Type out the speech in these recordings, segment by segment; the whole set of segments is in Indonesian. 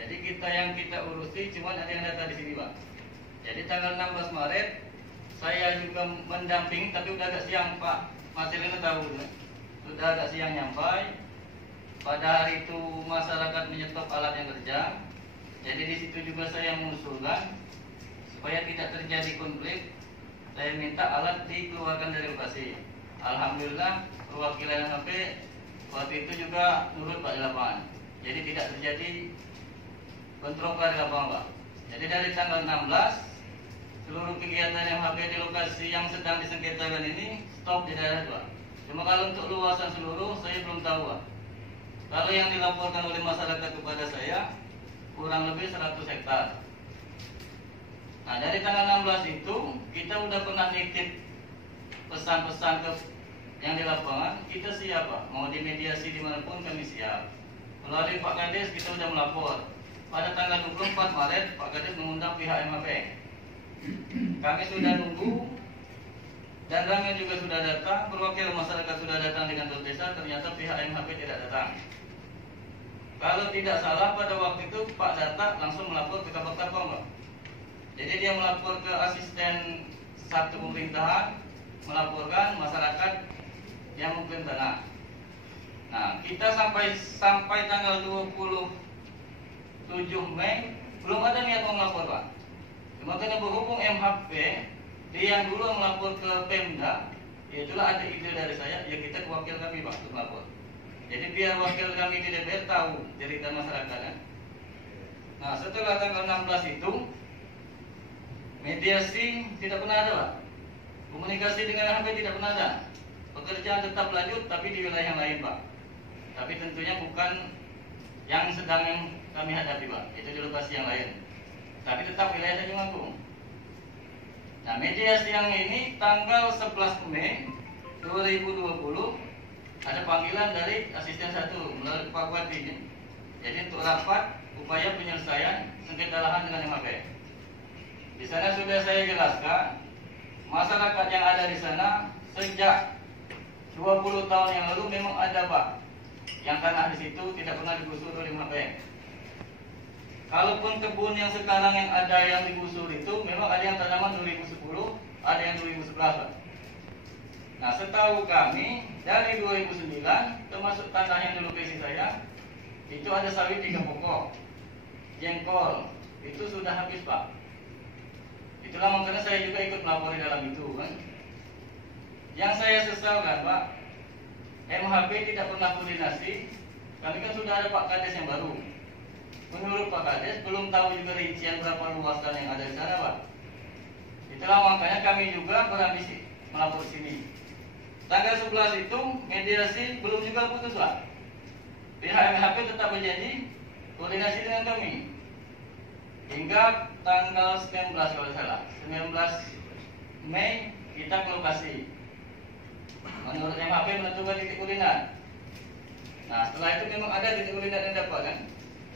Jadi kita urusi cuman ada yang data di sini, Pak. Jadi tanggal 16 Maret saya juga mendamping, tapi udah agak siang, Pak. Mas Elena tahu, sudah agak siang nyampai. Pada hari itu masyarakat menyetop alat yang kerja. Jadi di situ juga saya mengusulkan supaya tidak terjadi konflik. Saya minta alat dikeluarkan dari lokasi. Alhamdulillah perwakilan HP waktu itu juga nurut, Pak, di lapangan. Jadi tidak terjadi bentrokan di lapangan, Pak. Jadi dari tanggal 16 seluruh kegiatan MHP di lokasi yang sedang disengketakan ini stop di daerah, Pak. Cuma kalau untuk luasan seluruh saya belum tahu, Pak. Kalau yang dilaporkan oleh masyarakat kepada saya kurang lebih 100 hektar. Nah, dari tanggal 16 itu kita udah pernah nitip pesan-pesan ke yang di lapangan, kita siap, Pak. Mau dimediasi dimanapun kami siap. Melalui Pak Kades kita sudah melapor. Pada tanggal 24 Maret Pak Kades mengundang pihak MHP. Kami sudah nunggu dan Rangga juga sudah datang, perwakilan masyarakat sudah datang di kantor desa, ternyata pihak MHP tidak datang. Kalau tidak salah pada waktu itu Pak Data langsung melapor ke Kabak Tarkom, Pak. Jadi dia melapor ke asisten satu pemerintahan, melaporkan masyarakat yang mengklaim tanah. Nah, kita sampai tanggal 27 Mei belum ada niat mau melapor, Pak. Cuma karena berhubung MHP dia yang dulu melapor ke Pemda, ya itulah ada ide dari saya, ya kita ke wakil kami, Pak, untuk melapor. Jadi biar wakil kami di DPR tahu cerita masyarakat, kan? Nah, setelah tanggal 16 itu mediasi tidak pernah ada, Pak. Komunikasi dengan MHP tidak pernah ada. Pekerjaan tetap lanjut tapi di wilayah yang lain, Pak. Tapi tentunya bukan yang sedang kami hadapi, Pak. Itu di lokasi yang lain. Tapi tetap wilayah Tanjung Agung. Nah, mediasi yang ini tanggal 11 Mei 2020 ada panggilan dari asisten satu melalui Pak Bupati. Jadi untuk rapat upaya penyelesaian sengketa lahan dengan MHP. Di sana sudah saya jelaskan, masyarakat yang ada di sana sejak 20 tahun yang lalu memang ada, Pak, yang tanah di situ tidak pernah digusur oleh MHP. Kalaupun kebun yang sekarang yang ada yang digusur itu memang ada yang tanaman 2010, ada yang 2011, Pak. Nah, setahu kami dari 2009 termasuk tanah yang di lokasi saya itu ada sawit 3 pokok, jengkol itu sudah habis, Pak. Itulah makanya saya juga ikut melapor di dalam itu, kan. Yang saya sesalkan, Pak, MHP tidak pernah koordinasi. Kami kan sudah ada Pak Kades yang baru. Menurut Pak Kades belum tahu juga rincian berapa luasan yang ada di sana, Pak. Itulah makanya kami juga berambisi melapor sini. Tanggal 11 itu mediasi belum juga putus, Pak. Pihak MHP tetap berjanji koordinasi dengan kami. Hingga tanggal 19 kalau salah, 19 Mei kita ke lokasi. Menurut MHP menentukan titik koordinat. Nah, setelah itu memang ada titik koordinat yang dapat, kan.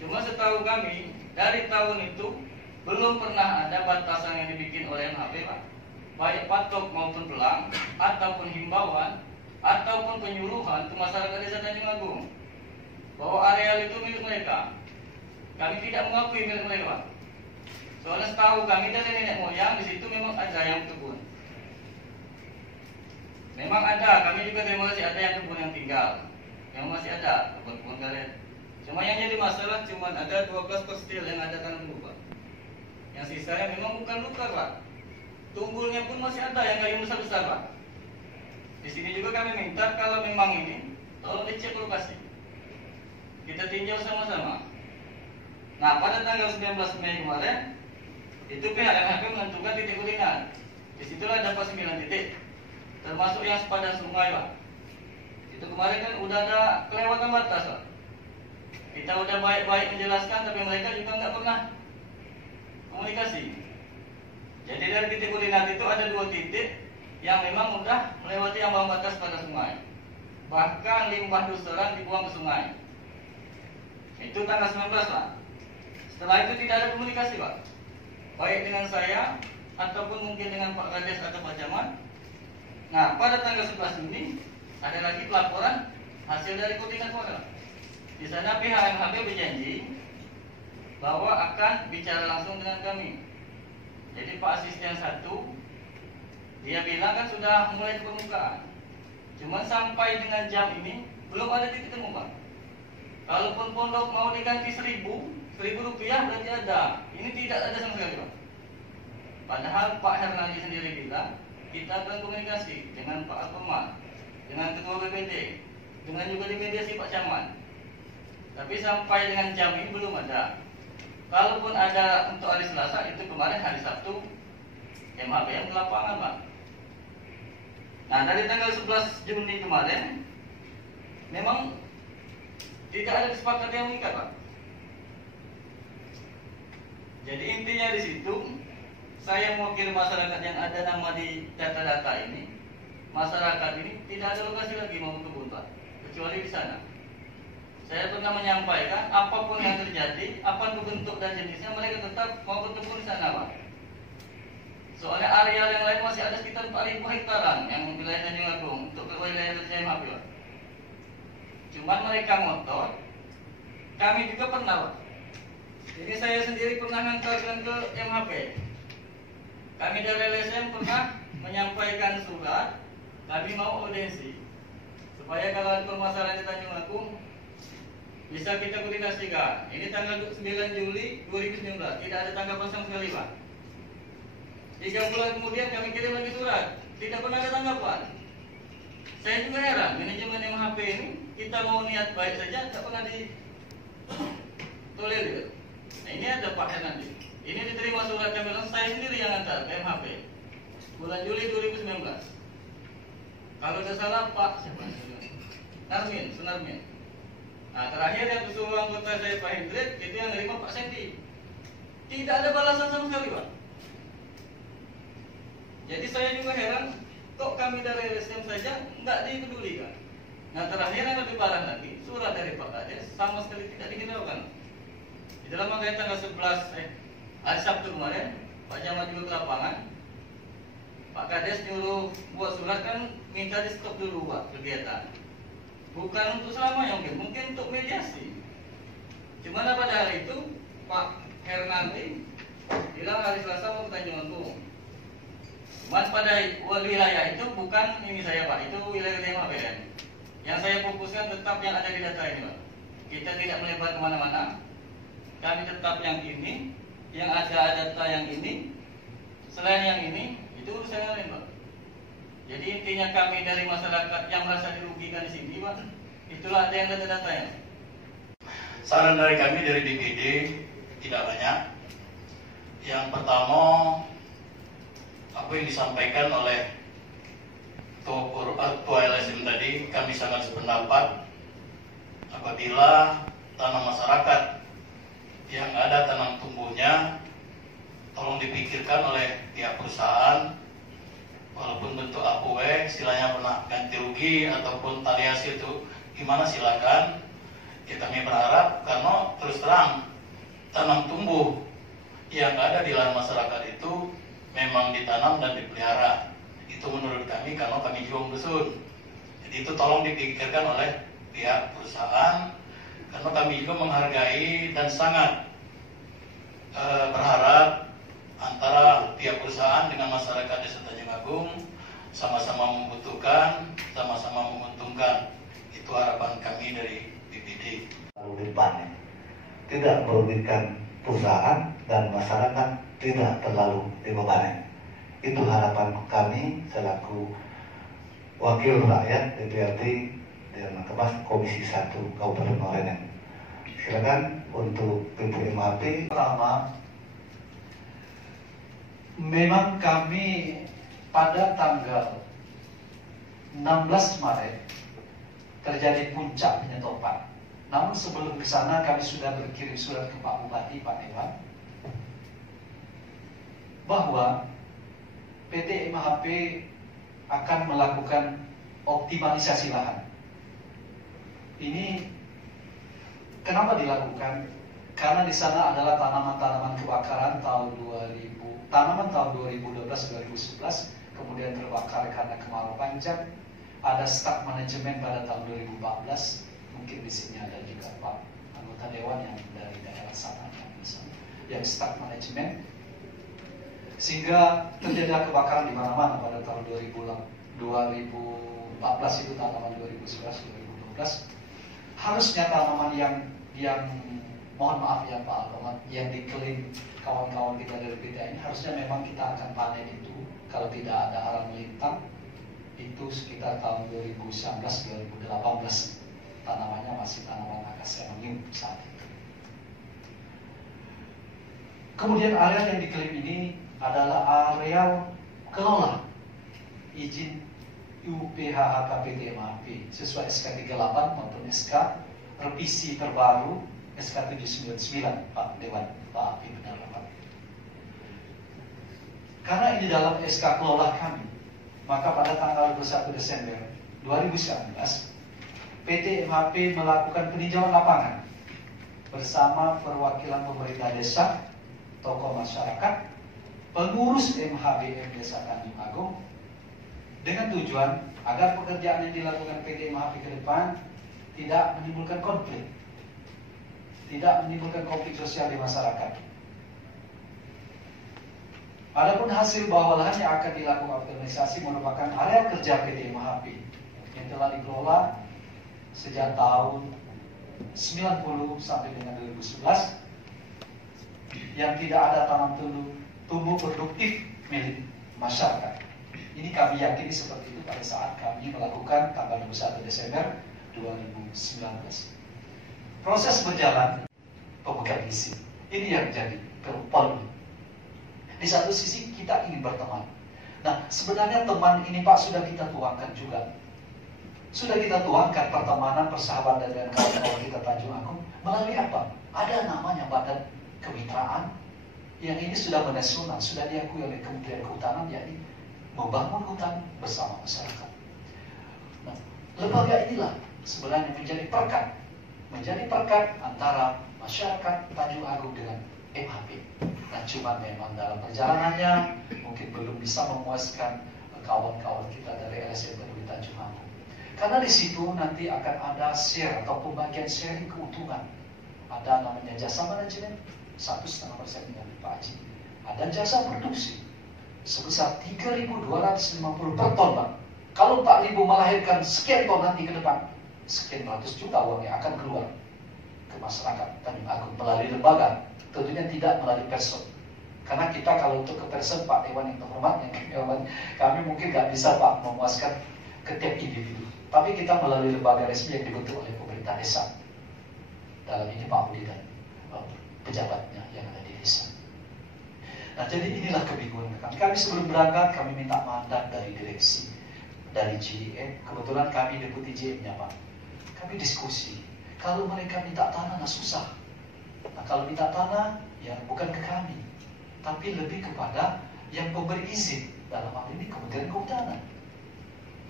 Cuma setahu kami dari tahun itu belum pernah ada batasan yang dibikin oleh MHP, Pak. Baik patok maupun pelang, ataupun himbauan, ataupun penyuluhan ke masyarakat desa Tanjung Agung bahwa areal itu milik mereka. Kami tidak mengakui milik mereka, Pak. Soalnya setahu kami dari nenek moyang di situ memang ada yang kebun. Memang ada, kami juga terima kasih ada yang kebun yang tinggal, yang masih ada kebun karet. Cuma yang jadi masalah cuma ada 12 perstil yang ada tanam lupa. Yang sisanya memang bukan luka, Pak. Tunggulnya pun masih ada yang kayu besar-besar, Pak. Di sini juga kami minta kalau memang ini tolong dicek lokasi. Kita tinjau sama-sama. Nah, pada tanggal 19 Mei kemarin itu pihak MHP menentukan titik koordinat. Disitulah dapat 9 titik, termasuk yang sepadan sungai, Pak. Itu kemarin kan udah ada kelewatan batas, Pak. Kita udah baik-baik menjelaskan, tapi mereka juga nggak pernah komunikasi. Jadi dari titik koordinat itu ada 2 titik yang memang udah melewati ambang batas pada sungai. Bahkan limbah dusteran dibuang ke sungai. Itu tanggal 19, Pak. Setelah itu tidak ada komunikasi, Pak. Baik dengan saya ataupun mungkin dengan Pak Kades atau Pak Camat. Nah, pada tanggal 11 Juni ada lagi pelaporan hasil dari koordinat warga. Di sana pihak MHP berjanji bahwa akan bicara langsung dengan kami. Jadi Pak Asisten 1 dia bilang kan sudah mulai ke permukaan. Cuma sampai dengan jam ini belum ada titik temu, Pak. Kalaupun pondok mau diganti 1.000 rupiah berarti ada. Ini tidak ada sama sekali, Pak. Padahal Pak Hernandi sendiri bilang kita akan komunikasi dengan Pak Alpemat, dengan Ketua BPD, dengan juga dimediasi Pak Camat. Tapi sampai dengan jam ini belum ada. Kalaupun ada untuk hari Selasa, itu kemarin hari Sabtu MHPM ke lapangan, Pak. Nah, dari tanggal 11 Juni kemarin memang tidak ada kesepakatan yang mengikat, Pak. Jadi intinya di situ saya mewakili masyarakat yang ada nama di data-data ini. Masyarakat ini tidak ada lokasi lagi mau kebun, Pak, kecuali di sana. Saya pernah menyampaikan apapun yang terjadi, apapun bentuk dan jenisnya, mereka tetap mau berkebun di sana, Pak. Soalnya area yang lain masih ada sekitar 4.000 hektaran yang wilayah Tanjung Agung untuk wilayah CMHP, Pak. Cuman mereka ngotot, kami juga pernah, Pak. Ini saya sendiri pernah ngantarkan ke MHP. Kami dari LSM pernah menyampaikan surat, kami mau audiensi supaya kalau ada permasalahan di Tanjung Agung bisa kita koordinasikan. Ini tanggal 9 Juli 2019, tidak ada tanggapan sama sekali, Pak. 3 bulan kemudian kami kirim lagi surat, tidak pernah ada tanggapan. Saya juga heran, manajemen MHP ini kita mau niat baik saja, tidak pernah ditolerir. Nah, ini ada Pak Hernandi. Ini diterima surat kami, saya sendiri yang antar ke MHP bulan Juli 2019. Kalau tidak salah Pak siapa? Sunarmin. Nah, terakhir yang usul anggota saya Pak Hendrik, itu yang nerima Pak Sendi. Tidak ada balasan sama sekali, Pak. Jadi saya juga heran, kok kami dari LSM saja nggak dipedulikan. Nah, terakhir yang lebih parah lagi, surat dari Pak Kades sama sekali tidak dihiraukan. Di dalam makanya tanggal 11 hari Sabtu kemarin, Pak Camat juga ke lapangan. Pak Kades nyuruh buat surat kan minta di stop dulu, Pak, kegiatan. Bukan untuk selamanya mungkin untuk mediasi. Cuman pada hari itu Pak Hernandi bilang hari Selasa mau ke Tanjung Agung. Cuman pada wilayah itu bukan ini saya, Pak, itu wilayah MHPN. Yang saya fokuskan tetap yang ada di data ini, Pak. Kita tidak melebar kemana-mana. Kami tetap yang ini, yang ada data yang ini. Selain yang ini, itu urusan yang lain, Pak. Jadi intinya kami dari masyarakat yang merasa dirugikan di sini, Pak, itulah ada yang data-datanya. Saran dari kami dari DPD tidak banyak. Yang pertama, apa yang disampaikan oleh Ketua LSM tadi, kami sangat sependapat. Apabila tanah masyarakat yang ada tanam tumbuhnya, tolong dipikirkan oleh pihak perusahaan. Walaupun bentuk APW, istilahnya pernah ganti rugi ataupun tali hasil itu gimana silakan. Kami berharap karena terus terang tanam tumbuh yang ada di lahan masyarakat itu memang ditanam dan dipelihara. Itu menurut kami karena kami juga dusun. Jadi itu tolong dipikirkan oleh pihak perusahaan karena kami juga menghargai dan sangat berharap antara pihak perusahaan dengan masyarakat Desa Tanjung Agung sama-sama membutuhkan, sama-sama menguntungkan. Itu harapan kami dari BPD. Lalu depannya tidak merugikan perusahaan dan masyarakat, tidak terlalu dibebani. Itu harapan kami selaku wakil rakyat DPRD Dewan Kemas Komisi 1 Kabupaten Morenin. Silakan untuk PPMAP. Pertama, memang kami pada tanggal 16 Maret terjadi puncak penyetopan. Namun sebelum ke sana kami sudah berkirim surat ke Pak Bupati, Pak Dewan, bahwa PT MHP akan melakukan optimalisasi lahan. Ini kenapa dilakukan? Karena di sana adalah tanaman-tanaman kebakaran tahun 2012-2011, kemudian terbakar karena kemarau panjang. Ada staf manajemen pada tahun 2014, mungkin di sini ada juga Pak anggota Dewan yang dari daerah sana yang bisa yang staf manajemen, sehingga terjadi kebakaran di mana-mana pada tahun 2014 itu tanaman 2011-2012. Harusnya tanaman yang mohon maaf ya Pak Alkomat, yang diklaim kawan-kawan kita dari PTA ini harusnya memang kita akan panen itu kalau tidak ada arang melintang itu sekitar tahun 2019-2018. Tanamannya masih tanaman akasia mangium saat itu. Kemudian area yang diklaim ini adalah area kelola izin UPHHK PT MHP sesuai SK 38 maupun SK revisi terbaru SK 799 Pak Dewan, Pak Api benar Pak. Karena ini dalam SK kelola kami, maka pada tanggal 21 Desember 2019 PT MHP melakukan peninjauan lapangan bersama perwakilan pemerintah desa, tokoh masyarakat, pengurus MHBM Desa Tanjung Agung, dengan tujuan agar pekerjaan yang dilakukan PT MHP ke depan tidak menimbulkan konflik, tidak menimbulkan konflik sosial di masyarakat. Adapun hasil bahwa lahan yang akan dilakukan optimalisasi merupakan area kerja PT MHP yang telah dikelola sejak tahun 90 sampai dengan 2011 yang tidak ada tanam tumbuh produktif milik masyarakat. Ini kami yakini seperti itu pada saat kami melakukan tanggal 21 Desember 2019. Proses berjalan pemegang izin. Ini yang jadi poin. Di satu sisi kita ingin berteman. Nah, sebenarnya teman ini Pak sudah kita tuangkan juga. Sudah kita tuangkan pertemanan, persahabatan dengan kawan-kawan kita Tanjung Agung melalui apa? Ada namanya Badan Kemitraan yang ini sudah menasional, sudah diakui oleh Kementerian Kehutanan, yakni membangun hutan bersama masyarakat. Nah, lembaga inilah sebenarnya menjadi perkat antara masyarakat Tanjung Agung dengan MHP. Nah, cuma memang dalam perjalanannya mungkin belum bisa memuaskan kawan-kawan kita dari LSM Peduli Tanjung Agung. Karena di situ nanti akan ada share atau pembagian sharing keuntungan. Ada namanya jasa manajemen 1,5% dengan Pak Haji. Ada jasa produksi sebesar 3.250 per ton Pak. Kalau 4.000 melahirkan sekian ton nanti ke depan, sekian ratus juta uang yang akan keluar ke masyarakat Tanjung Agung melalui lembaga. Tentunya tidak melalui person. Karena kita kalau untuk ke person Pak Dewan yang terhormat, kami mungkin nggak bisa Pak memuaskan setiap individu. Tapi kita melalui lembaga resmi yang dibentuk oleh pemerintah desa. Dalam ini Pak Budi dan pejabatnya yang ada di desa. Nah, jadi inilah kebingungan kami. Kami sebelum berangkat, kami minta mandat dari direksi, dari GM. Kebetulan kami deputi GM-nya Pak. Kami diskusi. Kalau mereka minta tanah, nah susah. Nah, kalau minta tanah, ya bukan ke kami, tapi lebih kepada yang pemberi izin. Dalam hal ini Kementerian Kehutanan.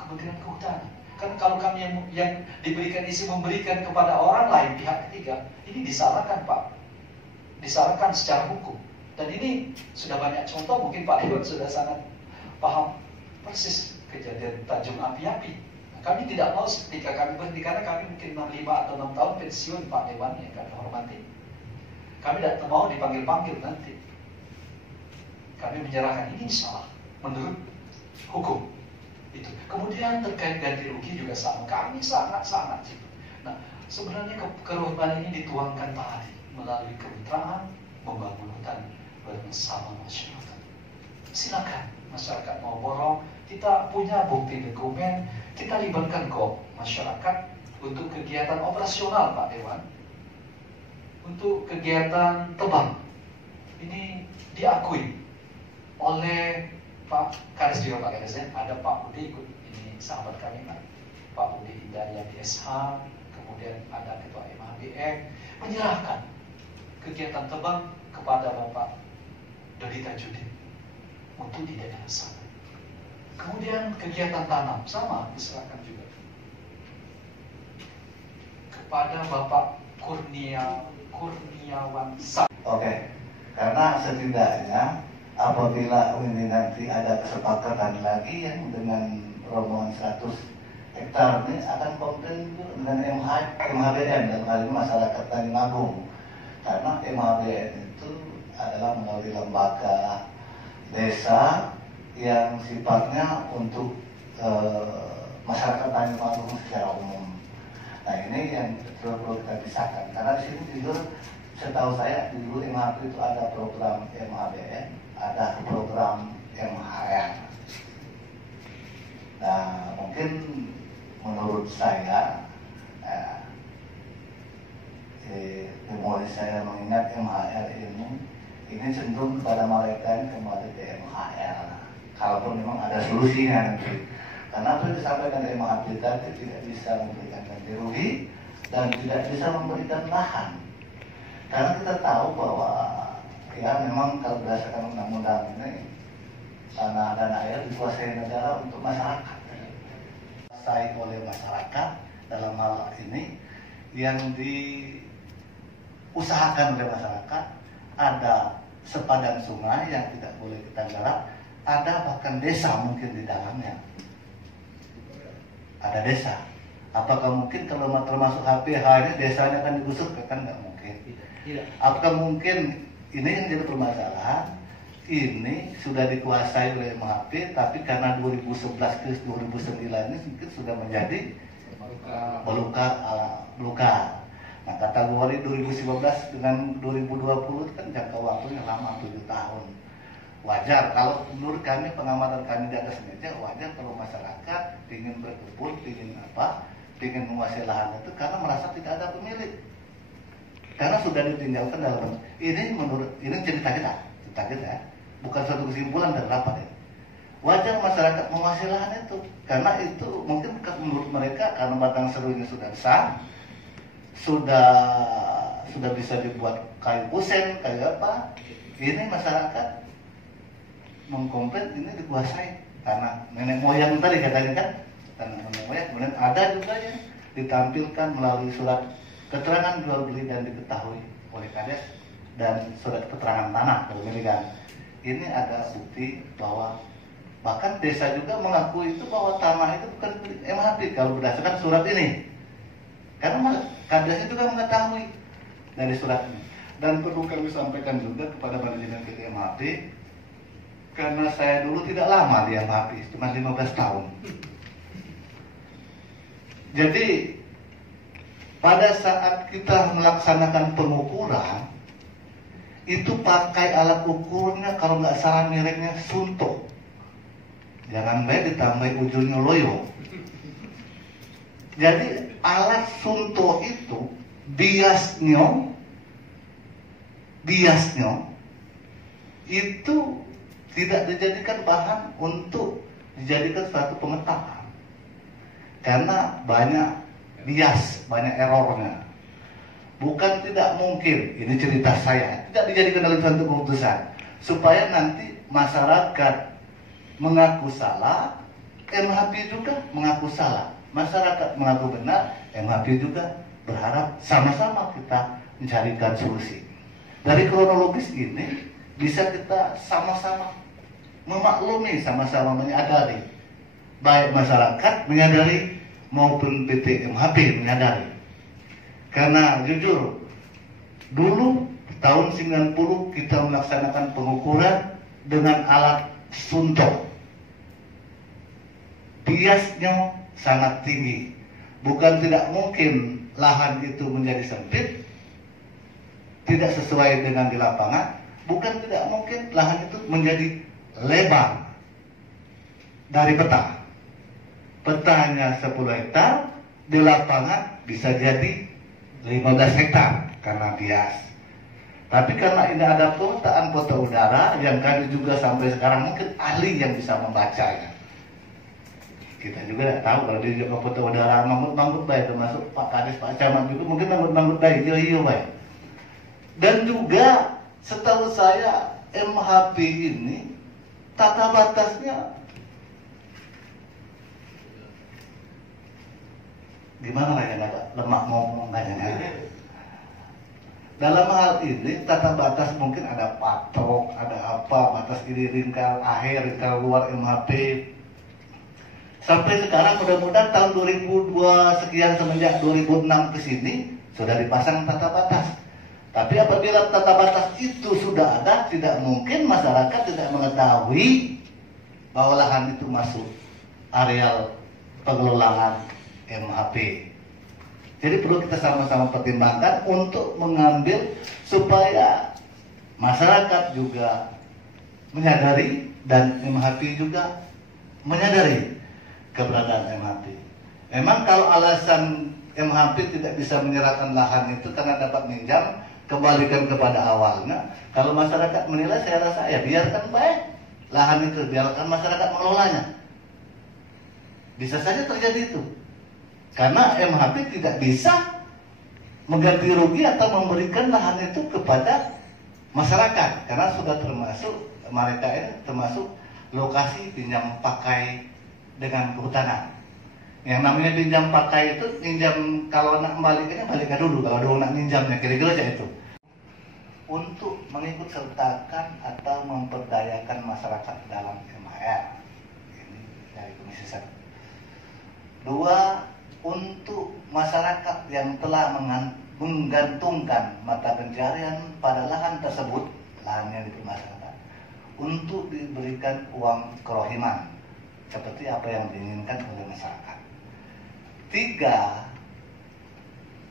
Kementerian Kehutanan. Kan kalau kami yang diberikan izin memberikan kepada orang lain, pihak ketiga, ini disalahkan Pak. Disalahkan secara hukum. Dan ini sudah banyak contoh, mungkin Pak Dewan sudah sangat paham persis kejadian Tanjung Api-Api. Nah, kami tidak mau ketika kami berhenti, karena kami mungkin 5 atau 6 tahun pensiun Pak Dewan yang kami hormati. Kami tidak mau dipanggil-panggil nanti. Kami menyerahkan ini salah menurut hukum. Itu. Kemudian terkait ganti rugi juga sama. Kami sangat-sangat. Nah, sebenarnya kerutan ini dituangkan tadi melalui kemitraan, membangun hutan bersama masyarakat. Silakan masyarakat mau borong, kita punya bukti dokumen, kita libatkan kok masyarakat untuk kegiatan operasional Pak Dewan, untuk kegiatan tebang. Ini diakui oleh Pak Kades juga Pak Kades ya, ada Pak Budi ikut, ini sahabat kami Pak Budi dari SH, kemudian ada Ketua MHBM menyerahkan kegiatan tebang kepada Bapak Dodi Tajudin untuk di daerah sana. Kemudian kegiatan tanam sama diserahkan juga kepada Bapak Kurniawan Sa. Oke, karena setidaknya apabila ini nanti ada kesepakatan lagi yang dengan rombongan 100 hektar ini akan komplain dengan MHBM dalam hal ini masyarakat Tanjung Agung, karena MHBM itu adalah melalui lembaga desa yang sifatnya untuk masyarakat Banyuwangi secara umum. Nah ini yang perlu kita pisahkan, karena di sini jujur setahu saya dulu MHP itu ada program MHBN, ada program MHR. Nah mungkin menurut saya, mulai saya mengingat MHR ini cenderung kepada mereka yang kembali ke MHR. Kalaupun memang ada solusinya nanti. Karena apa yang disampaikan MHP tadi tidak bisa memberikan ganti rugi dan tidak bisa memberikan lahan. Karena kita tahu bahwa ya memang kalau berdasarkan undang-undang ini tanah dan air dikuasai negara untuk masyarakat. Dikuasai oleh masyarakat dalam hal ini yang diusahakan oleh masyarakat, ada sepadan sungai yang tidak boleh kita garap, ada bahkan desa mungkin di dalamnya. Ada desa. Apakah mungkin kalau termasuk HPH ini desanya akan digusur? Kan nggak mungkin. Apakah mungkin ini yang jadi permasalahan? Ini sudah dikuasai oleh MHP, tapi karena 2011 ke 2009 ini mungkin sudah menjadi belukar. Nah kategori 2015 dengan 2020 kan jangka waktunya lama, 7 tahun. Wajar kalau menurut kami, pengamatan kami di atas meja, wajar kalau masyarakat ingin berkumpul, ingin menguasai lahan itu karena merasa tidak ada pemilik, karena sudah ditinggalkan dalam ini cerita kita, bukan suatu kesimpulan dan rapat ya. Wajar masyarakat menguasai lahan itu karena itu mungkin menurut mereka karena batang serunya sudah besar, sudah bisa dibuat kayu kusen, kayu apa. Ini masyarakat mengkomplain ini dikuasai karena nenek moyang tadi katanya kan, karena nenek moyang. Kemudian ada juga yang ditampilkan melalui surat keterangan jual beli dan diketahui oleh Kades dan surat keterangan tanah kepemilikan. Ini ada bukti bahwa bahkan desa juga mengakui itu bahwa tanah itu bukan milik MHP kalau berdasarkan surat ini, karena Kades itu kan mengetahui dari surat ini. Dan perlu kami sampaikan juga kepada manajemen PT MHP, karena saya dulu tidak lama di MHP, cuma 15 tahun. Jadi pada saat kita melaksanakan pengukuran, itu pakai alat ukurnya kalau nggak salah mereknya Sunto. Jangan baik ditambah ujungnya loyo. Jadi alat Sunto itu biasnya itu tidak dijadikan bahan untuk dijadikan suatu pengetahuan, karena banyak bias, banyak errornya. Bukan tidak mungkin, ini cerita saya, tidak dijadikan dalam suatu keputusan supaya nanti masyarakat mengaku salah, MHP juga mengaku salah, masyarakat mengaku benar, MHP juga berharap sama-sama kita mencarikan solusi. Dari kronologis ini bisa kita sama-sama memaklumi, sama-sama menyadari, baik masyarakat menyadari maupun PT MHP menyadari. Karena jujur, dulu tahun 90 kita melaksanakan pengukuran dengan alat Sunto. Biasnya sangat tinggi. Bukan tidak mungkin lahan itu menjadi sempit, tidak sesuai dengan di lapangan. Bukan tidak mungkin lahan itu menjadi lebar dari peta. Petanya 10 hektar, di lapangan bisa jadi 15 hektar karena bias. Tapi karena ini ada pemetaan peta udara yang kami juga sampai sekarang mungkin ahli yang bisa membacanya. Kita juga tidak tahu kalau dia juga peta udara manggut baik, termasuk Pak Kades, Pak Camat juga mungkin manggut baik, iya baik. Dan juga setahu saya MHP ini tata batasnya gimana lah ya, agak lemah ngomong kayaknya. Dalam hal ini tata batas mungkin ada patok, ada apa, batas ini ringkal akhir, ringkal luar MHP. Sampai sekarang mudah-mudahan tahun 2002 sekian semenjak 2006 ke sini sudah dipasang tata batas. Tapi apabila tata batas itu sudah ada, tidak mungkin masyarakat tidak mengetahui bahwa lahan itu masuk areal pengelolaan MHP. Jadi perlu kita sama-sama pertimbangkan untuk mengambil supaya masyarakat juga menyadari dan MHP juga menyadari keberadaan MHP. Memang kalau alasan MHP tidak bisa menyerahkan lahan itu karena dapat minjam, kembalikan kepada awalnya. Kalau masyarakat menilai, saya rasa ya biarkan baik lahan itu, biarkan masyarakat mengelolanya. Bisa saja terjadi itu, karena MHP tidak bisa mengganti rugi atau memberikan lahan itu kepada masyarakat, karena sudah termasuk mereka ini termasuk lokasi pinjam pakai dengan kehutanan. Yang namanya pinjam pakai itu, pinjam kalau nak balikannya balikan dulu, kalau dulu nak minjamnya, kira-kira aja itu. Untuk mengikut sertakan atau memperdayakan masyarakat dalam MHR, ini dari Komisi 1. 2, untuk masyarakat yang telah menggantungkan mata pencarian pada lahan tersebut, lahan yang dipermasalahkan, untuk diberikan uang kerohiman seperti apa yang diinginkan oleh masyarakat. 3,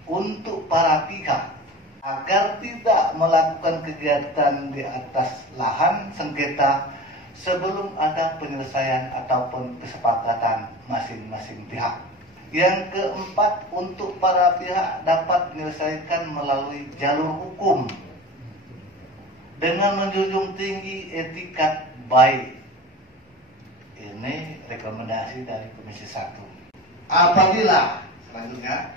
untuk para pihak agar tidak melakukan kegiatan di atas lahan sengketa sebelum ada penyelesaian ataupun kesepakatan masing-masing pihak. Yang keempat, untuk para pihak dapat menyelesaikan melalui jalur hukum dengan menjunjung tinggi etikat baik. Ini rekomendasi dari Komisi 1. Apabila selanjutnya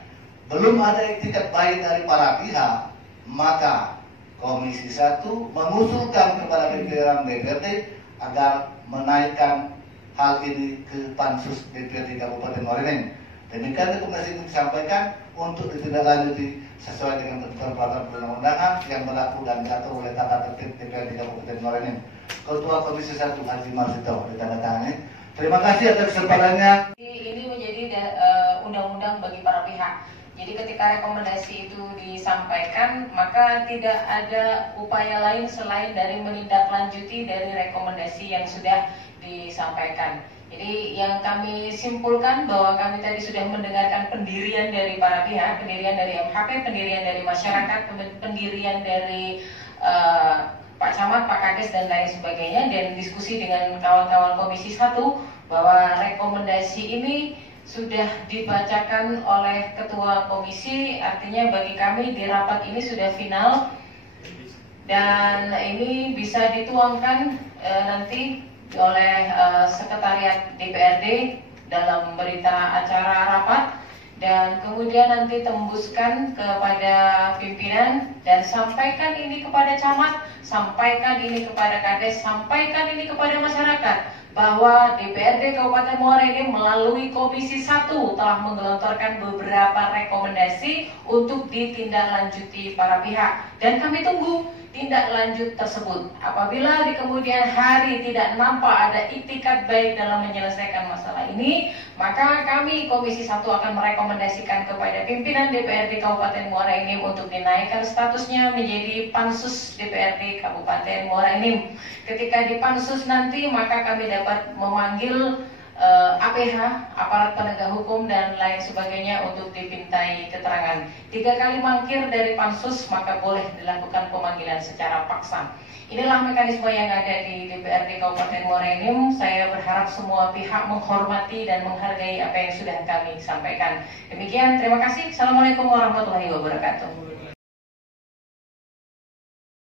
belum ada etikat baik dari para pihak, maka Komisi 1 mengusulkan kepada pimpinan DPRD agar menaikkan hal ini ke Pansus DPRD Kabupaten Muara Enim. Demikian rekomendasi ini disampaikan untuk ditindaklanjuti sesuai dengan peraturan perundang-undangan yang berlaku dan diatur oleh tata tertib DPRD Kabupaten Muara Enim. Ketua Komisi 1 Haji Marsito ditandatangani. Terima kasih atas kesempatannya. Ini menjadi undang-undang bagi para pihak. Jadi ketika rekomendasi itu disampaikan, maka tidak ada upaya lain selain dari menindaklanjuti dari rekomendasi yang sudah disampaikan. Jadi yang kami simpulkan bahwa kami tadi sudah mendengarkan pendirian dari para pihak, pendirian dari MHP, pendirian dari masyarakat, pendirian dari Pak Camat, Pak Kades dan lain sebagainya, dan diskusi dengan kawan-kawan Komisi 1 bahwa rekomendasi ini sudah dibacakan oleh Ketua Komisi, artinya bagi kami di rapat ini sudah final dan ini bisa dituangkan nanti oleh Sekretariat DPRD dalam berita acara rapat dan kemudian nanti tembuskan kepada pimpinan dan sampaikan ini kepada camat, sampaikan ini kepada kades, sampaikan ini kepada masyarakat bahwa DPRD Kabupaten Muara Enim melalui Komisi 1 telah menggelontorkan beberapa rekomendasi untuk ditindaklanjuti para pihak dan kami tunggu tindak lanjut tersebut. Apabila di kemudian hari tidak nampak ada itikat baik dalam menyelesaikan masalah ini, maka kami Komisi 1 akan merekomendasikan kepada pimpinan DPRD Kabupaten Muara Enim untuk dinaikkan statusnya menjadi Pansus DPRD Kabupaten Muara Enim. Ketika di Pansus nanti, maka kami dapat memanggil APH, aparat penegak hukum dan lain sebagainya untuk dipintai keterangan. 3 kali mangkir dari Pansus maka boleh dilakukan pemanggilan secara paksa. Inilah mekanisme yang ada di DPRD Kabupaten Muara Enim. Saya berharap semua pihak menghormati dan menghargai apa yang sudah kami sampaikan. Demikian, terima kasih. Assalamualaikum warahmatullahi wabarakatuh.